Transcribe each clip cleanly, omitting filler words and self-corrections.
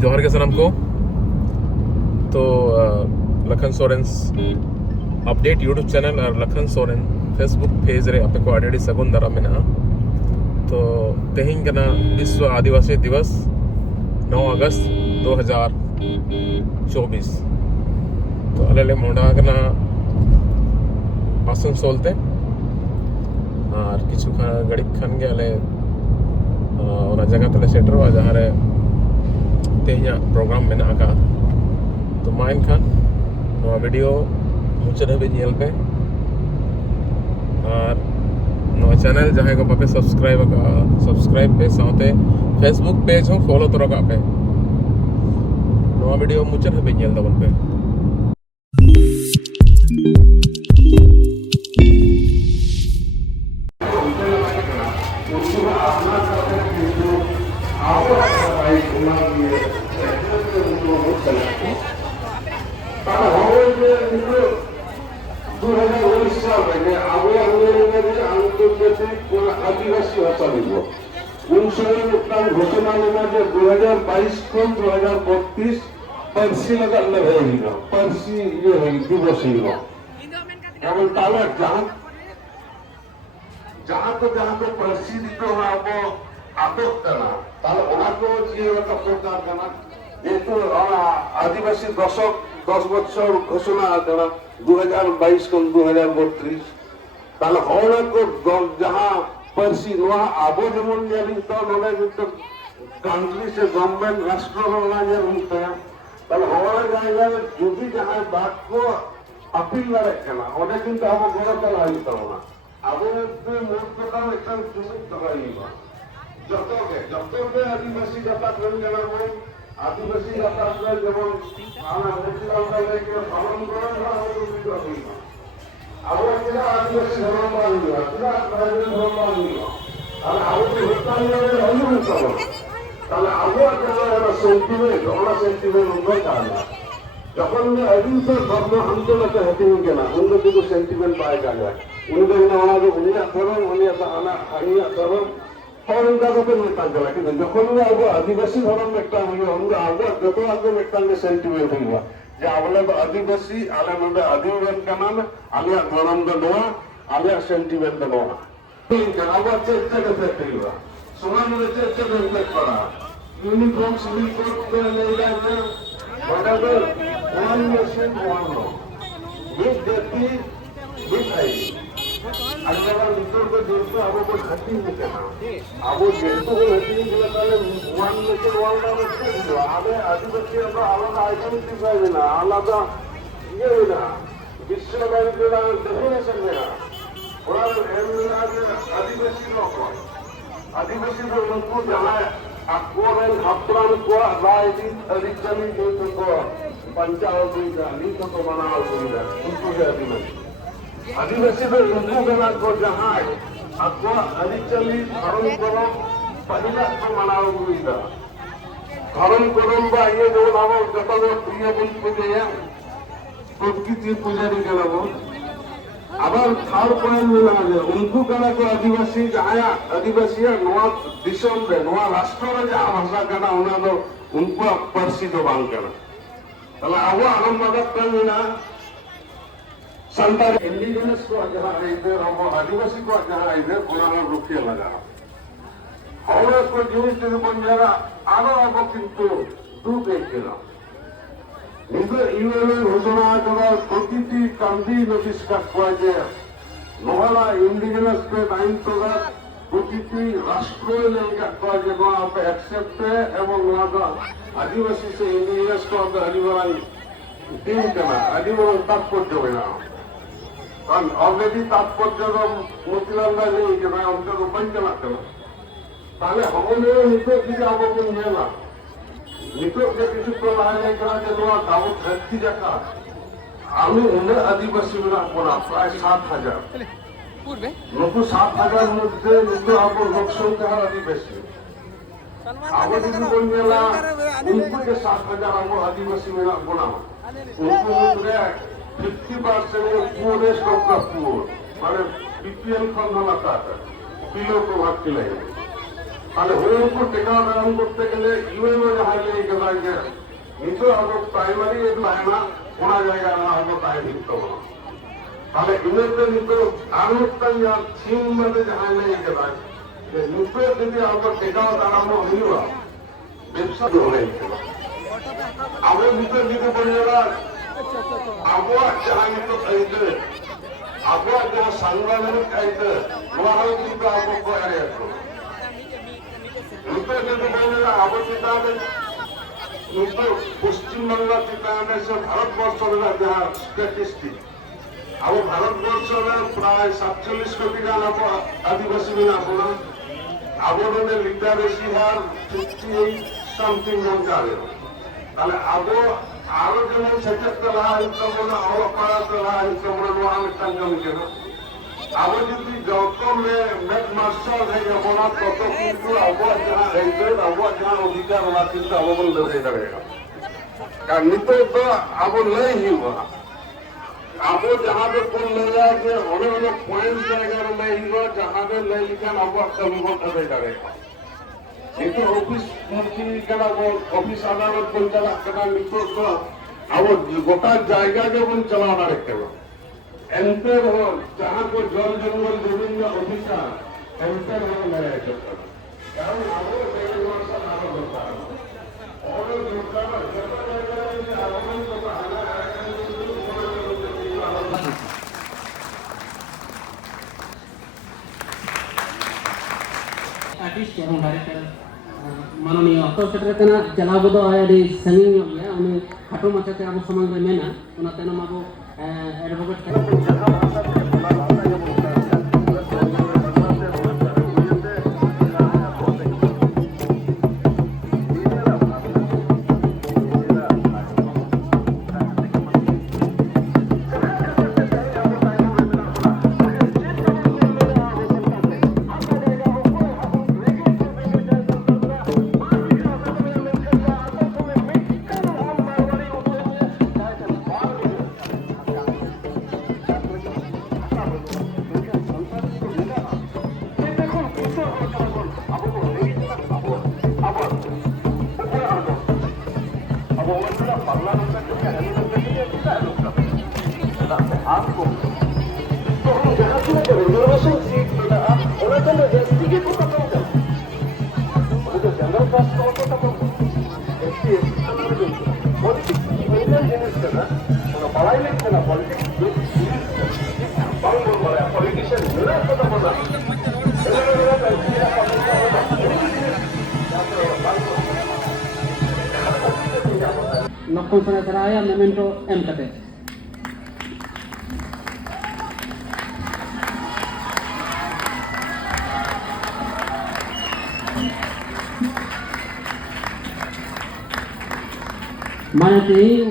जोहर के सनम को तो Lakhan Soren update YouTube channel और लखन सोरेन फेसबुक पेज रे आपे को आडेडी सगुन दारा मेना तो तेहिं कना विश्व आदिवासी दिवस 9 अगस्त 2024 तो अलेले मोड़ा कना आसनसोल ते और किछु घड़ी खान के अले जगह तले सेटरवा जहाँ रे तेहिया प्रोग्राम मेना का तो माइन खान नवा वीडियो मुचाद हाबी नेल पे और नवा चैनल जहाँ को बापे सब्सक्राइब पे साथे फेसबुक पेज हो फॉलो तोरा का पे नवा वीडियो मुचाद हाबी नेल तबन पे आदिवासी भाषा दिवस उन समय घोषणा लेना जो 2022 को 2032 परसी लगा रहेगा परसी ये है दिवस ही हो केवल ताला जहाँ तो परसी दिखो आपको आदत करना ताला उन्हें को ये वाला प्रोग्राम करना ये तो आदिवासी 10 बच्चों घोषणा करना 2022 को 2032 ताला होना को जहाँ परसी नवा आबो जमन यानी तो नोले तो कंट्री से गवर्नमेंट राष्ट्र होना ये उनका ताला होना जाएगा जो भी जहाँ बात को अपील करे करना उन्हें किंतु आबो गोरा चला ही तो होना आबो ने मोट को काम एकदम जुमित कराई बा जब तो के आदिवासी जाता करने जाना वो आदिवासी जाता कर जमन आना मुश्किल होता है कि भवन करो ना वो भी होई आबो के आदिवासी धर्म मानी हुआ पूरा प्राइवेट धर्म मानी हुआ और आबो के होता है नहीं होता है তাহলে আবো একটা সেন্টিমেন্ট উন্নত কারণে যখন অহিংস ধর্ম আন্দোলন হেঁটে কেনা অন্য কিছু সেন্টিমেন্ট পায় যায় উনি দেখেন আমাদের উনিয়ার ধর্ম উনিয়ার আনিয়ার ধর্ম উনকা কত মেটান গেলা কিন্তু যখন আবো আদিবাসী ধর্ম একটা আমরা আবো যত আগে মেটান সেন্টিমেন্ট হইবা যে আমরা আদিবাসী আলে নদে আদিবাসী কানান আলিয়া ধর্ম দেওয়া আলিয়া সেন্টিমেন্ট দেওয়া আবার চেষ্টা করতে হইবা সমাজ মধ্যে চেষ্টা করতে করা यूनिफॉर्म सिविल कोड को लेगा है whatever one nation one law with jati with ID अगर मित्र को देखो आपको कुछ हटी नहीं करना आपको जेतो को हटी नहीं करना ताले one nation one law में जो आगे आदिवासी अपना आलादा आइडेंटिटी पाए ना आलादा ये ना विश्व बैंक के ना डेफिनेशन में और आदिवासी लोग उनको जहाँ Akuran hapran ko raidi adicami itu ko pancaw kuida ni to manao kuida unko jadi man adivasi ko unko gana ko jahai akwa adicami dharam korom pahila ko manao kuida dharam korom ba ye jo namo jotano priya bun pujeya प्रकृति पुजारी के नाम আবার third point মিলা আছে উনকু কানা কো আদিবাসী জায়া আদিবাসী নোয়া দিশম রে নোয়া রাষ্ট্র রে যা ভাষা কানা ওনা তো উনকু পারসি তো বাং কানা তাহলে আবো আলম মাদাত কানা संतान इंडिजिनस को जहाँ आइए हम आदिवासी को जहाँ आइए उन्होंने रुकिए लगा और को जीवन से बंजारा आरो आबो किंतु दू देखिला निजे यूएन घोषणा करा प्रतिटी कांदी नोटिस का कोई नोहला इंडिजिनस पे नाइन तो प्रतिटी राष्ट्र लेगा कोई जो आप एक्सेप्ट है एवं नोगा आदिवासी से इंडिजिनस को अगर आदिवासी टीम करना आदिवासी तक को जो है ना কারণ অলরেডি তাৎপর্য মতিলাল নেই যে ভাই অন্তত রূপায়ণ লাগতে না তাহলে হবলেও নিতক দিকে আমাকে নিয়ে না নিতক যে কিছু প্রলায় করা যে তোমার দাবত ধরতি দেখা আমি উনি আদিবাসী পড়া প্রায় 7,000 নতুন 7,000 মধ্যে নিত আমার লোক সংখ্যা আদিবাসী আবার যদি বললা উনকো যে 7,000 আমার আদিবাসী পড়া উনকো মধ্যে 50% poorest of the poor, माने BPL खंड लगाता है, पिलो को भाग के लगे। তাহলে উनको টেকাও দারাম করতে গেলে ইউএনও যাহাই লেই গেলা যে নিতো আবো প্রাইমারি লাইনা ওনা জায়গা না আবো তাই দিতো তাহলে ইউএনতে নিতো আনুষ্ঠান যা থিম মধ্যে যাহাই লেই গেলা যে নিতো যদি আবো টেকাও দারাম হইবা ব্যবসা হয়ে গেল আবো নিতো নিতে পড়েরা আবো যাহাই নিতো খাইতে আবো যাহা সাংবাদিক খাইতে নোয়া কিন্তু আবো করে আবো চিন্তানে কিন্তু পশ্চিমবঙ্গ চিন্তানে সে ভারতবর্ষের যাহা স্ট্যাটিস্টিক আবো ভারতবর্ষের প্রায় 47 কোটি গান আবো আদিবাসী মিনা আপনার আবরণে লিটারেসি হার 58 সামথিং জানে তাহলে আবো আরো যেমন 76 লাখ ইনকাম আরো 5 লাখ ইনকাম আমি টাঙ্গামি কেন আবো যদি যত মেট মার্শাল হয়ে যাবো না তত কিন্তু আবহাওয়া যাহা হয়েছে আবহাওয়া যাহা অধিকার ওরা কিন্তু আবো বলে লড়াই দাঁড়িয়েগা কারণ নিতই তো আবো লই হিবা আবো যাহাবে কোন লড়া যে অনেক অনেক পয়েন্ট জায়গার লই হিবা যাহাবে লই লিখান আবো কমি বলতে দাঁড়িয়েগা কিন্তু অফিস মন্ত্রী কেনা অফিস আদালত পরিচালক কেনা নিতই তো আবো গোটা জায়গাকে বল চালাও দাঁড়িয়ে एंते हो जहाँ को जल जंगल जमीन का अधिकार एंते हो लड़ाई करता है कारण आगे डेढ़ वर्ष आगे बढ़ता है और जोड़ता है जब तक आगे तो आना आर्टिस्ट एवं डायरेक्टर माननीय अतो सेक्रेटरी चलाव दो आया संगीन गया उन्हें खाटो माचाते अब समाज में मेना उन्हें तेना मागो एडवोकेट आपको तो हम जहाँ से रिजर्वेशन सीट मिला उन्हें तो एसटी को तक मुझे जनरल कास्ट को तो तक एसटी पॉलिटिक्स इंडियन जिनिस करना उन्हें पढ़ाई नहीं करना पॉलिटिक्स बांग बोल रहा है पॉलिटिशियन मेरा पता पता लक्ष्मण सराय कराया मेमेंटो एम कटे माने तीन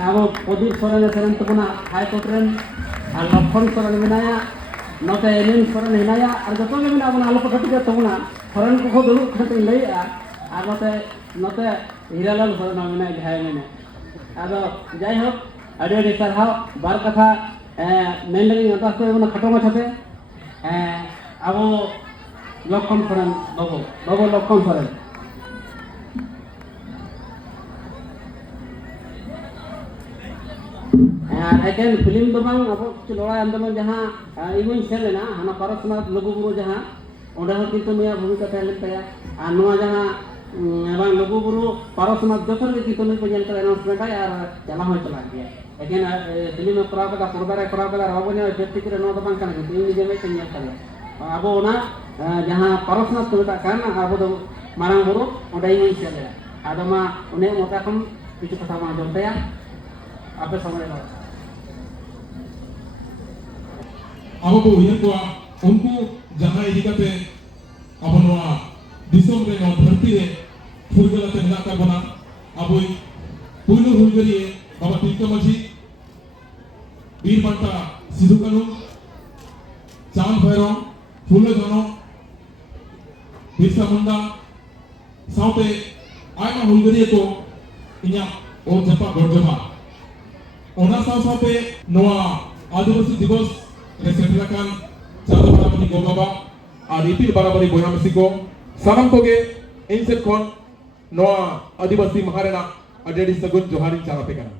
अब प्रदीप सोरेन सेरेन तबना हाई कोर्ट रेन और लक्ष्मण सोरेन मेनाया नोते एलिन सोरेन हेनाया और जतो गे मेना बना आलोक कटके तबना सोरेन को दुलुक खते लैया और नोते हीरालाल सोरेन मेना जाय मेने आदो जाय हो अडे अडे सरहाव बार कथा मेन लगी अतास्ते बना खटो माछते अब लक्ष्मण सोरेन बाबू लक्ष्मण सोरेन एकेन फिल्म दो बांग अब लड़ाई आंदोलन जहाँ इवन सेल लेना हाना पारसनाथ लघुबुरु जहाँ ओंडे हो किंतु नया भूमिका तहले तया और नोआ जहाँ एवं लघुबुरु पारसनाथ जखन के किंतु को जेल कर अनाउंसमेंट है और चला हो चला गया एकेन फिल्म में कराव का पर्दा कराव का बाबू ने व्यक्ति के नो दो बांग कान किंतु इन जेल के जेल कर अब ओना जहाँ पारसनाथ को कान अब दो मारांग बुरु ओंडे इवन सेल है आदमा उन्हें मोटा कम किछु कथा मा जोंतया आपे समय ला अब को उयर को उनको जहां इदिकाते अब नोआ दिसम रे नो धरती रे फुरगलाते मेना का बना अब पुइलो हुलगरिए बाबा तिलका माझी वीर माता सिधु कानू चांद भैरव फुले जनो बिरसा मुंडा साउते आयमा हुलगरिए को इन्या ओ जपा गडजमा ओना साउते नोआ आदिवासी दिवस रेसेटलाकान चादो बारामती गोबाबा और इपिल बाराबारी बोया मिसी को सानम को गे इन सेट खन नोआ आदिवासी महारेना अडेडी सगुन जोहारी चालापे कना।